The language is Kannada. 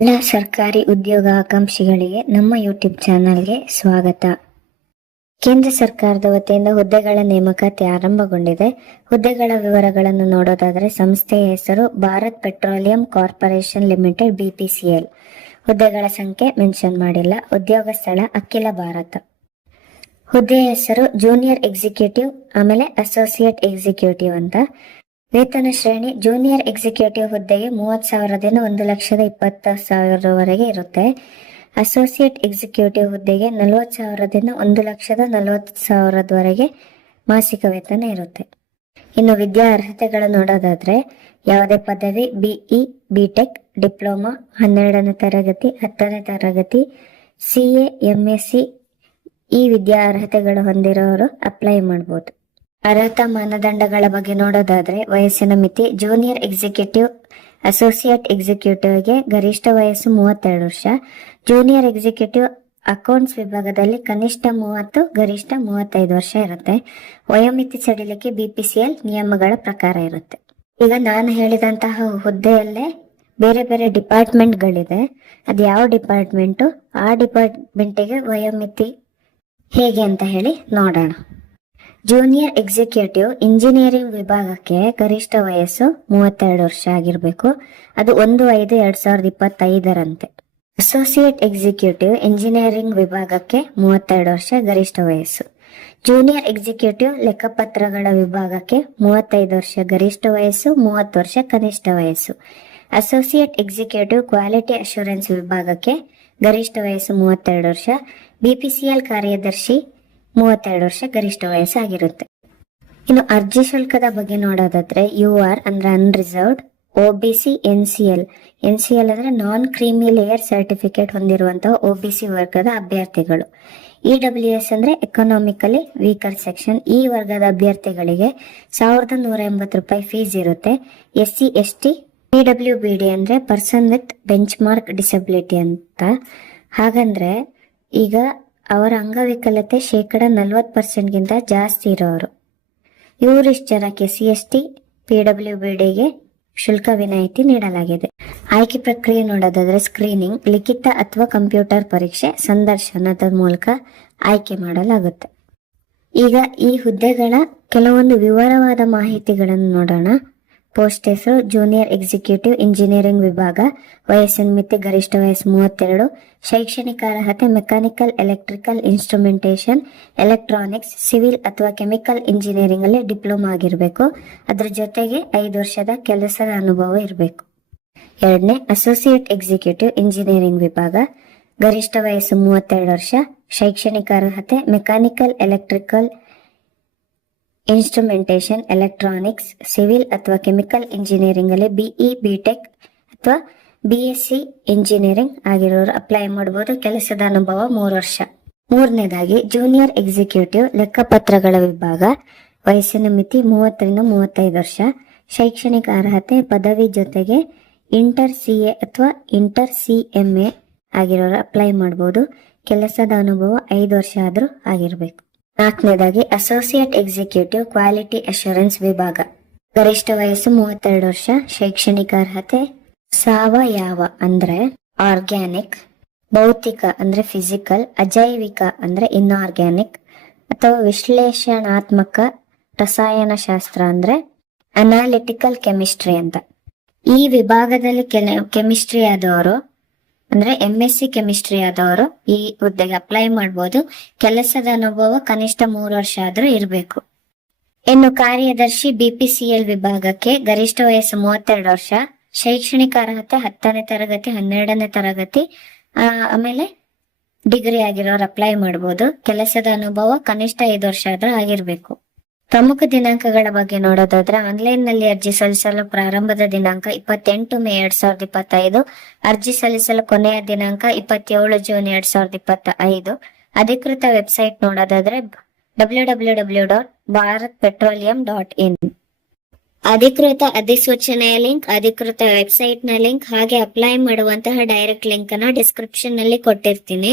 ಎಲ್ಲ ಸರ್ಕಾರಿ ಉದ್ಯೋಗ ಆಕಾಂಕ್ಷಿಗಳಿಗೆ ನಮ್ಮ ಯೂಟ್ಯೂಬ್ ಚಾನಲ್ಗೆ ಸ್ವಾಗತ. ಕೇಂದ್ರ ಸರ್ಕಾರದ ವತಿಯಿಂದ ಹುದ್ದೆಗಳ ನೇಮಕಾತಿ ಆರಂಭಗೊಂಡಿದೆ. ಹುದ್ದೆಗಳ ವಿವರಗಳನ್ನು ನೋಡೋದಾದರೆ ಸಂಸ್ಥೆಯ ಹೆಸರು Bharat petroleum corporation limited BPCL. ಹುದ್ದೆಗಳ ಸಂಖ್ಯೆ ಮೆನ್ಷನ್ ಮಾಡಿಲ್ಲ. ಉದ್ಯೋಗ ಸ್ಥಳ ಅಖಿಲ ಭಾರತ. ಹುದ್ದೆಯ ಹೆಸರು ಜೂನಿಯರ್ ಎಕ್ಸಿಕ್ಯೂಟಿವ್, ಆಮೇಲೆ ಅಸೋಸಿಯೇಟ್ ಎಕ್ಸಿಕ್ಯೂಟಿವ್ ಅಂತ. ವೇತನ ಶ್ರೇಣಿ ಜೂನಿಯರ್ ಎಕ್ಸಿಕ್ಯೂಟಿವ್ ಹುದ್ದೆಗೆ ಮೂವತ್ತು ಸಾವಿರದಿಂದ ಒಂದು ಲಕ್ಷದ ಇಪ್ಪತ್ತು ಸಾವಿರದವರೆಗೆ ಇರುತ್ತೆ. ಅಸೋಸಿಯೇಟ್ ಎಕ್ಸಿಕ್ಯೂಟಿವ್ ಹುದ್ದೆಗೆ ನಲವತ್ತು ಸಾವಿರದಿಂದ ಒಂದು ಲಕ್ಷದ ನಲವತ್ತು ಸಾವಿರದವರೆಗೆ ಮಾಸಿಕ ವೇತನ ಇರುತ್ತೆ. ಇನ್ನು ವಿದ್ಯಾ ಅರ್ಹತೆಗಳು ನೋಡೋದಾದ್ರೆ ಯಾವುದೇ ಪದವಿ ಬಿಇ ಬಿಟೆಕ್ ಡಿಪ್ಲೊಮಾ, ಹನ್ನೆರಡನೇ ತರಗತಿ, ಹತ್ತನೇ ತರಗತಿ C A M S C ಈ ವಿದ್ಯಾ ಅರ್ಹತೆಗಳು ಹೊಂದಿರೋರು ಅಪ್ಲೈ ಮಾಡ್ಬೋದು. ಅರ್ಹತಾ ಮಾನದಂಡಗಳ ಬಗ್ಗೆ ನೋಡೋದಾದ್ರೆ ವಯಸ್ಸಿನ ಮಿತಿ ಜೂನಿಯರ್ ಎಕ್ಸಿಕ್ಯೂಟಿವ್ ಅಸೋಸಿಯೇಟ್ ಎಕ್ಸಿಕ್ಯೂಟಿವ್ಗೆ ಗರಿಷ್ಠ ವಯಸ್ಸು ಮೂವತ್ತೆರಡು ವರ್ಷ ಜೂನಿಯರ್ ಎಕ್ಸಿಕ್ಯೂಟಿವ್ ಅಕೌಂಟ್ಸ್ ವಿಭಾಗದಲ್ಲಿ ಕನಿಷ್ಠ ಮೂವತ್ತು, ಗರಿಷ್ಠ ಮೂವತ್ತೈದು ವರ್ಷ ಇರುತ್ತೆ. ವಯೋಮಿತಿ ಸಡಿಲಿಕೆ ಎಲ್ ನಿಯಮಗಳ ಪ್ರಕಾರ ಇರುತ್ತೆ. ಈಗ ನಾನು ಹೇಳಿದಂತಹ ಹುದ್ದೆಯಲ್ಲೇ ಬೇರೆ ಬೇರೆ ಡಿಪಾರ್ಟ್ಮೆಂಟ್ಗಳಿದೆ. ಅದು ಯಾವ ಡಿಪಾರ್ಟ್ಮೆಂಟು? ಆ ಡಿಪಾರ್ಟ್ಮೆಂಟಿಗೆ ವಯೋಮಿತಿ ಹೇಗೆ ಅಂತ ಹೇಳಿ ನೋಡೋಣ. ಜೂನಿಯರ್ ಎಕ್ಸಿಕ್ಯೂಟಿವ್ ಇಂಜಿನಿಯರಿಂಗ್ ವಿಭಾಗಕ್ಕೆ ಗರಿಷ್ಠ ವಯಸ್ಸು ಮೂವತ್ತೆರಡು ವರ್ಷ ಆಗಿರಬೇಕು. ಅದು ಒಂದು ಐದು ಎರಡ್ ಸಾವಿರದ ಇಪ್ಪತ್ತೈದರಂತೆ. ಅಸೋಸಿಯೇಟ್ ಎಕ್ಸಿಕ್ಯೂಟಿವ್ ಇಂಜಿನಿಯರಿಂಗ್ ವಿಭಾಗಕ್ಕೆ ಮೂವತ್ತೆರಡು ವರ್ಷ ಗರಿಷ್ಠ ವಯಸ್ಸು. ಜೂನಿಯರ್ ಎಕ್ಸಿಕ್ಯೂಟಿವ್ ಲೆಕ್ಕಪತ್ರಗಳ ವಿಭಾಗಕ್ಕೆ ಮೂವತ್ತೈದು ವರ್ಷ ಗರಿಷ್ಠ ವಯಸ್ಸು, ಮೂವತ್ತು ವರ್ಷ ಕನಿಷ್ಠ ವಯಸ್ಸು. ಅಸೋಸಿಯೇಟ್ ಎಕ್ಸಿಕ್ಯೂಟಿವ್ ಕ್ವಾಲಿಟಿ ಅಶೂರೆನ್ಸ್ ವಿಭಾಗಕ್ಕೆ ಗರಿಷ್ಠ ವಯಸ್ಸು ಮೂವತ್ತೆರಡು ವರ್ಷ. ಬಿಪಿಸಿಎಲ್ ಕಾರ್ಯದರ್ಶಿ ಮೂವತ್ತೆರಡು ವರ್ಷ ಗರಿಷ್ಠ ವಯಸ್ಸಾಗಿರುತ್ತೆ. ಇನ್ನು ಅರ್ಜಿ ಶುಲ್ಕದ ಬಗ್ಗೆ ನೋಡೋದಾದ್ರೆ ಯು ಆರ್ ಅಂದ್ರೆ unreserved O B C N C L N C L ಅಂದ್ರೆ ನಾನ್ ಕ್ರೀಮಿ ಲೇಯರ್ ಸರ್ಟಿಫಿಕೇಟ್ ಹೊಂದಿರುವಂತಹ ಒ ಬಿ ಸಿ ವರ್ಗದ ಅಭ್ಯರ್ಥಿಗಳು. ಇ ಡಬ್ಲ್ಯೂ ಎಸ್ ಅಂದ್ರೆ ಎಕನಾಮಿಕಲಿ ವೀಕರ್ ಸೆಕ್ಷನ್ ಈ ವರ್ಗದ ಅಭ್ಯರ್ಥಿಗಳಿಗೆ ಸಾವಿರದ ನೂರ ಎಂಬತ್ತು ರೂಪಾಯಿ ಫೀಸ್ ಇರುತ್ತೆ. S C S T P W B D ಅಂದ್ರೆ person with bench mark disability ಅಂತ. ಹಾಗಂದ್ರೆ ಈಗ ಅವರ ಅಂಗವಿಕಲತೆ ಶೇಕಡ ನಲ್ವತ್ತು ಪರ್ಸೆಂಟ್ಗಿಂತ ಜಾಸ್ತಿ ಇರೋರು. ಇವರಿಷ್ಟು ಜನಕ್ಕೆ S C S, P W B ಡಿಗೆ ಶುಲ್ಕ ವಿನಾಯಿತಿ ನೀಡಲಾಗಿದೆ. ಆಯ್ಕೆ ಪ್ರಕ್ರಿಯೆ ನೋಡೋದಾದರೆ ಸ್ಕ್ರೀನಿಂಗ್, ಲಿಖಿತ ಅಥವಾ ಕಂಪ್ಯೂಟರ್ ಪರೀಕ್ಷೆ, ಸಂದರ್ಶನದ ಮೂಲಕ ಆಯ್ಕೆ ಮಾಡಲಾಗುತ್ತೆ. ಈಗ ಈ ಹುದ್ದೆಗಳ ಕೆಲವೊಂದು ವಿವರವಾದ ಮಾಹಿತಿಗಳನ್ನು ನೋಡೋಣ. ಪೋಸ್ಟ್ ಹೆಸರು ಜೂನಿಯರ್ ಎಕ್ಸಿಕ್ಯೂಟಿವ್ ಇಂಜಿನಿಯರಿಂಗ್ ವಿಭಾಗ, ವಯಸ್ಸಿನ ಮಿತಿ ಗರಿಷ್ಠ ವಯಸ್ಸು ಮೂವತ್ತೆರಡು, ಶೈಕ್ಷಣಿಕ ಅರ್ಹತೆ mechanical electrical instrumentation, electronics, civil ಅಥವಾ ಕೆಮಿಕಲ್ ಇಂಜಿನಿಯರಿಂಗ್ ಅಲ್ಲಿ ಡಿಪ್ಲೊಮಾ ಆಗಿರಬೇಕು. ಅದ್ರ ಜೊತೆಗೆ ಐದು ವರ್ಷದ ಕೆಲಸದ ಅನುಭವ ಇರಬೇಕು. ಎರಡನೇ, ಅಸೋಸಿಯೇಟ್ ಎಕ್ಸಿಕ್ಯೂಟಿವ್ ಇಂಜಿನಿಯರಿಂಗ್ ವಿಭಾಗ, ಗರಿಷ್ಠ ವಯಸ್ಸು ಮೂವತ್ತೆರಡು ವರ್ಷ, ಶೈಕ್ಷಣಿಕ ಅರ್ಹತೆ mechanical electrical instrumentation, electronics, civil ಅಥವಾ ಕೆಮಿಕಲ್ ಇಂಜಿನಿಯರಿಂಗ್ ಅಲ್ಲಿ ಬಿಇ ಬಿಟೆಕ್ ಅಥವಾ ಬಿ ಎಸ್ ಸಿ ಇಂಜಿನಿಯರಿಂಗ್ ಆಗಿರೋರು ಅಪ್ಲೈ ಮಾಡಬಹುದು ಕೆಲಸದ ಅನುಭವ ಮೂರು ವರ್ಷ. ಮೂರನೇದಾಗಿ ಜೂನಿಯರ್ ಎಕ್ಸಿಕ್ಯೂಟಿವ್ ಲೆಕ್ಕಪತ್ರಗಳ ವಿಭಾಗ, ವಯಸ್ಸಿನ ಮಿತಿ ಮೂವತ್ತರಿಂದ ಮೂವತ್ತೈದು ವರ್ಷ. ಶೈಕ್ಷಣಿಕ ಅರ್ಹತೆ, ಪದವಿ ಜೊತೆಗೆ ಇಂಟರ್ ಸಿ ಎ ಅಥವಾ ಇಂಟರ್ ಸಿ ಎಂ ಎ ಆಗಿರೋರು ಅಪ್ಲೈ ಮಾಡಬಹುದು ಕೆಲಸದ ಅನುಭವ ಐದು ವರ್ಷ ಆದರೂ ಆಗಿರಬೇಕು. ನಾಲ್ಕನೇದಾಗಿ ಅಸೋಸಿಯೇಟ್ ಎಕ್ಸಿಕ್ಯೂಟಿವ್ ಕ್ವಾಲಿಟಿ ಅಶೂರೆನ್ಸ್ ವಿಭಾಗ. ಗರಿಷ್ಠ ವಯಸ್ಸು ಮೂವತ್ತೆರಡು ವರ್ಷ, ಶೈಕ್ಷಣಿಕ ಅರ್ಹತೆ ಸಾವಯವ ಅಂದ್ರೆ ಆರ್ಗ್ಯಾನಿಕ್ ಭೌತಿಕ ಅಂದ್ರೆ ಫಿಸಿಕಲ್ ಅಜೈವಿಕ ಅಂದ್ರೆ ಇನ್ಆರ್ಗ್ಯಾನಿಕ್ ಅಥವಾ ವಿಶ್ಲೇಷಣಾತ್ಮಕ ರಸಾಯನಶಾಸ್ತ್ರ ಅಂದ್ರೆ ಅನಾಲಿಟಿಕಲ್ ಕೆಮಿಸ್ಟ್ರಿ ಅಂತ. ಈ ವಿಭಾಗದಲ್ಲಿ ಕೆಮಿಸ್ಟ್ರಿ ಆದವರು ಅಂದ್ರೆ ಎಂ ಎಸ್ ಸಿ ಕೆಮಿಸ್ಟ್ರಿ ಆದವರು ಈ ಹುದ್ದೆಗೆ ಅಪ್ಲೈ ಮಾಡಬಹುದು ಕೆಲಸದ ಅನುಭವ ಕನಿಷ್ಠ ಮೂರು ವರ್ಷ ಆದ್ರೂ ಇರಬೇಕು. ಇನ್ನು ಕಾರ್ಯದರ್ಶಿ ಬಿಪಿಸಿಎಲ್ ವಿಭಾಗಕ್ಕೆ ಗರಿಷ್ಠ ವಯಸ್ಸು ಮೂವತ್ತೆರಡು ವರ್ಷ, ಶೈಕ್ಷಣಿಕ ಅರ್ಹತೆ ಹತ್ತನೇ ತರಗತಿ, ಹನ್ನೆರಡನೇ ತರಗತಿ ಆಮೇಲೆ ಡಿಗ್ರಿ ಆಗಿರೋರು ಅಪ್ಲೈ ಮಾಡಬಹುದು ಕೆಲಸದ ಅನುಭವ ಕನಿಷ್ಠ ಐದು ವರ್ಷ ಆದ್ರೂ ಆಗಿರ್ಬೇಕು. ಪ್ರಮುಖ ದಿನಾಂಕಗಳ ಬಗ್ಗೆ ನೋಡೋದಾದ್ರೆ ಆನ್ಲೈನ್ನಲ್ಲಿ ಅರ್ಜಿ ಸಲ್ಲಿಸಲು ಪ್ರಾರಂಭದ ದಿನಾಂಕ ಇಪ್ಪತ್ತೆಂಟು ಮೇ ಎರಡ್ ಸಾವಿರದ ಇಪ್ಪತ್ತೈದು, ಅರ್ಜಿ ಸಲ್ಲಿಸಲು ಕೊನೆಯ ದಿನಾಂಕ ಇಪ್ಪತ್ತೇಳು ಜೂನ್ ಎರಡ್ ಸಾವಿರದ ಇಪ್ಪತ್ತ ಐದು ಅಧಿಕೃತ ವೆಬ್ಸೈಟ್ ನೋಡೋದಾದ್ರೆ W W W dot Bharat petroleum dot in ಅಧಿಕೃತ ಅಧಿಸೂಚನೆಯ ಲಿಂಕ್, ಅಧಿಕೃತ ವೆಬ್ಸೈಟ್ನ ಲಿಂಕ್ ಹಾಗೆ ಅಪ್ಲೈ ಮಾಡುವಂತಹ ಡೈರೆಕ್ಟ್ ಲಿಂಕ್ ಅನ್ನು ಡಿಸ್ಕ್ರಿಪ್ಷನ್ನಲ್ಲಿ ಕೊಟ್ಟಿರ್ತೀನಿ.